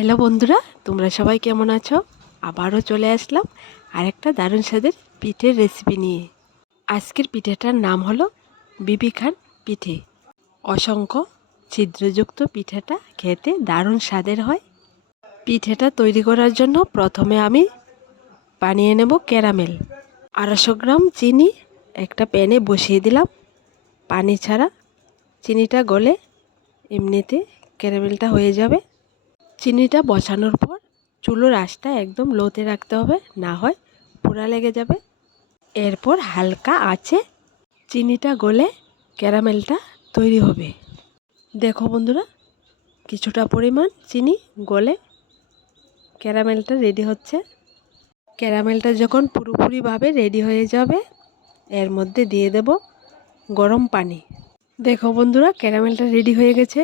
Hello বন্ধুরা, তোমরা সবাই কেমন আছো? আবারও চলে আসলাম আরেকটা দারুণ স্বাদের পিঠের রেসিপি নিয়ে। আজকের পিঠেটার নাম হলো বিবি খান পিঠে। অসংখ্য ছিদ্রযুক্ত পিঠেটা খেতে দারুণ স্বাদের হয়। পিঠেটা তৈরি করার জন্য প্রথমে আমি বানিয়ে নেব ক্যারামেল। আড়াইশো গ্রাম চিনি একটা প্যানে বসিয়ে দিলাম। পানি ছাড়া চিনিটা গলে এমনিতে ক্যারামেলটা হয়ে যাবে। চিনিটা বসানোর পর চুলোর আঁচটা একদম লোতে রাখতে হবে, না হয় পোড়া লেগে যাবে। এরপর হালকা আছে চিনিটা গলে ক্যারামেলটা তৈরি হবে। দেখো বন্ধুরা, কিছুটা পরিমাণ চিনি গলে ক্যারামেলটা রেডি হচ্ছে। ক্যারামেলটা যখন পুরোপুরিভাবে রেডি হয়ে যাবে, এর মধ্যে দিয়ে দেব গরম পানি। দেখো বন্ধুরা, ক্যারামেলটা রেডি হয়ে গেছে।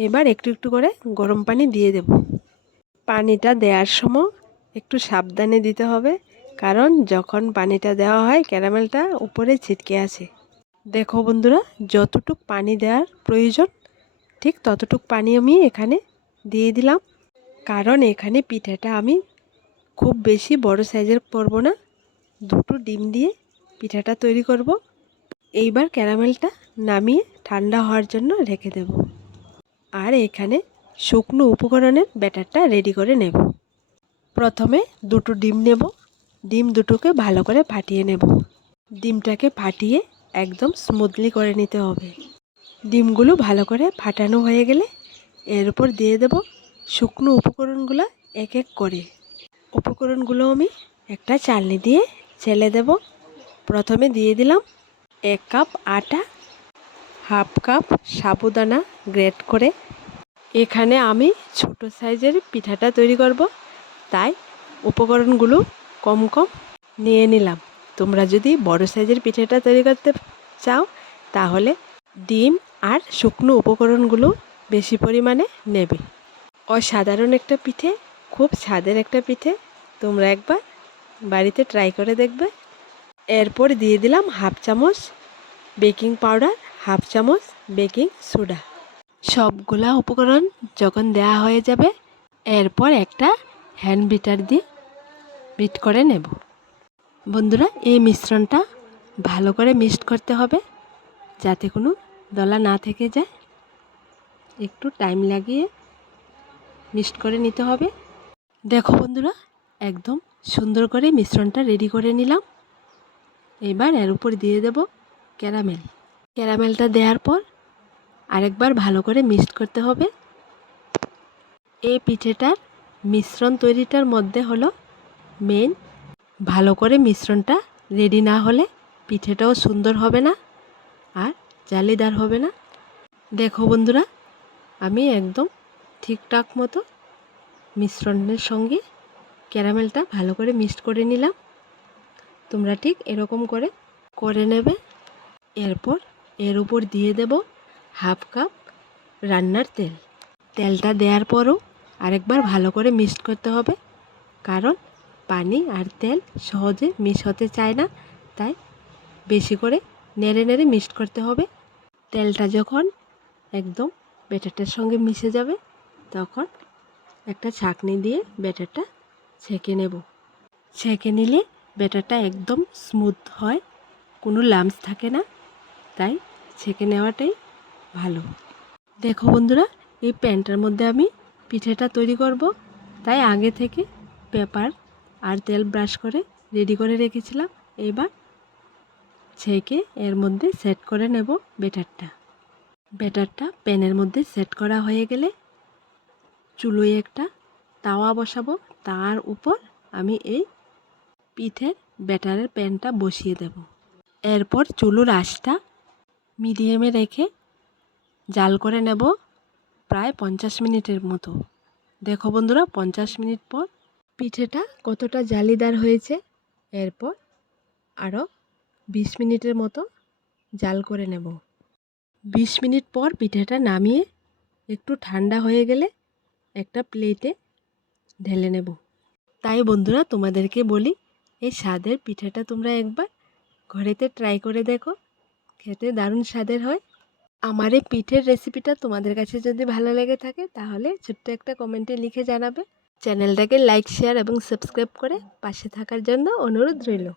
এবার একটু একটু করে গরম পানি দিয়ে দেব। পানিটা দেওয়ার সময় একটু সাবধানে দিতে হবে, কারণ যখন পানিটা দেওয়া হয়, ক্যারামেলটা উপরে ছিটকে আছে। দেখো বন্ধুরা, যতটুক পানি দেওয়ার প্রয়োজন, ঠিক ততটুক পানি আমি এখানে দিয়ে দিলাম। কারণ এখানে পিঠাটা আমি খুব বেশি বড় সাইজের করব না, দুটো ডিম দিয়ে পিঠাটা তৈরি করব। এইবার ক্যারামেলটা নামিয়ে ঠান্ডা হওয়ার জন্য রেখে দেব। আর এখানে শুকনো উপকরণের ব্যাটারটা রেডি করে নেব। প্রথমে দুটো ডিম নেব। ডিম দুটোকে ভালো করে ফাটিয়ে নেব। ডিমটাকে ফাটিয়ে একদম স্মুথলি করে নিতে হবে। ডিমগুলো ভালো করে ফাটানো হয়ে গেলে এর উপর দিয়ে দেব শুকনো উপকরণগুলো এক এক করে। উপকরণগুলো আমি একটা চালনি দিয়ে ছেলে দেব। প্রথমে দিয়ে দিলাম এক কাপ আটা হাফ কাপ সাবুদানা গ্রেট করে। এখানে আমি ছোট সাইজের পিঠাটা তৈরি করব। তাই উপকরণগুলো কম কম নিয়ে নিলাম। তোমরা যদি বড় সাইজের পিঠাটা তৈরি করতে চাও, তাহলে ডিম আর শুকনো উপকরণগুলো বেশি পরিমাণে নেবে। অসাধারণ একটা পিঠে, খুব স্বাদের একটা পিঠে। তোমরা একবার বাড়িতে ট্রাই করে দেখবে। এরপর দিয়ে দিলাম হাফ চামচ বেকিং পাউডার হাফ চামচ বেকিং সোডা। সবগুলা উপকরণ যখন দেওয়া হয়ে যাবে, এরপর একটা হ্যান্ড বিটার দিয়ে বিট করে নেব। বন্ধুরা, এই মিশ্রণটা ভালো করে মিক্সড করতে হবে যাতে কোনো দলা না থেকে যায়। একটু টাইম লাগিয়ে মিক্সড করে নিতে হবে। দেখো বন্ধুরা, একদম সুন্দর করে মিশ্রণটা রেডি করে নিলাম। এবার এর উপর দিয়ে দেব ক্যারামেল। ক্যারামেলটা দেওয়ার পর আরেকবার ভালো করে মিক্সড করতে হবে। এই পিঠেটার মিশ্রণ তৈরিটার মধ্যে হলো মেন ভালো করে মিশ্রণটা রেডি না হলে পিঠেটাও সুন্দর হবে না আর জালিদার হবে না। দেখো বন্ধুরা, আমি একদম ঠিকঠাক মতো মিশ্রণের সঙ্গে ক্যারামেলটা ভালো করে মিক্সড করে নিলাম। তোমরা ঠিক এরকম করে করে নেবে। এরপর এর উপর দিয়ে দেব হাফ কাপ রান্নার তেল। তেলটা দেওয়ার পরও আরেকবার ভালো করে মিক্সড করতে হবে, কারণ পানি আর তেল সহজে মিক্স হতে চায় না, তাই বেশি করে নেড়ে নেড়ে মিক্সড করতে হবে। তেলটা যখন একদম ব্যাটারটার সঙ্গে মিশে যাবে, তখন একটা ছাঁকনি দিয়ে ব্যাটারটা ছেঁকে নেব। ছেঁকে নিলে ব্যাটারটা একদম স্মুথ হয়, কোনো লামস থাকে না, তাই ছেঁকে নেওয়াটাই ভালো। দেখো বন্ধুরা, এই প্যানটার মধ্যে আমি পিঠেটা তৈরি করব। তাই আগে থেকে পেপার আর তেল ব্রাশ করে রেডি করে রেখেছিলাম। এবার ছেঁকে এর মধ্যে সেট করে নেব ব্যাটারটা। ব্যাটারটা প্যানের মধ্যে সেট করা হয়ে গেলে চুলোয় একটা তাওয়া বসাবো। তার উপর আমি এই পিঠের ব্যাটারের প্যানটা বসিয়ে দেব। এরপর চুলোর আঁচটা মিডিয়ামে রেখে জাল করে নেব প্রায় পঞ্চাশ মিনিটের মতো। দেখো বন্ধুরা, পঞ্চাশ মিনিট পর পিঠেটা কতটা জালিদার হয়েছে। এরপর আরও বিশ মিনিটের মতো জাল করে নেব। বিশ মিনিট পর পিঠেটা নামিয়ে একটু ঠান্ডা হয়ে গেলে একটা প্লেটে ঢেলে নেব। তাই বন্ধুরা, তোমাদেরকে বলি, এই স্বাদের পিঠেটা তোমরা একবার ঘরেতে ট্রাই করে দেখো। খেতে দারুণ স্বাদের হয়। আমার এই পিঠের রেসিপিটা তোমাদের কাছে যদি ভালো লেগে থাকে, তাহলে ছোট্ট একটা কমেন্টে লিখে জানাবে। চ্যানেলটাকে লাইক শেয়ার এবং সাবস্ক্রাইব করে পাশে থাকার জন্য অনুরোধ রইল।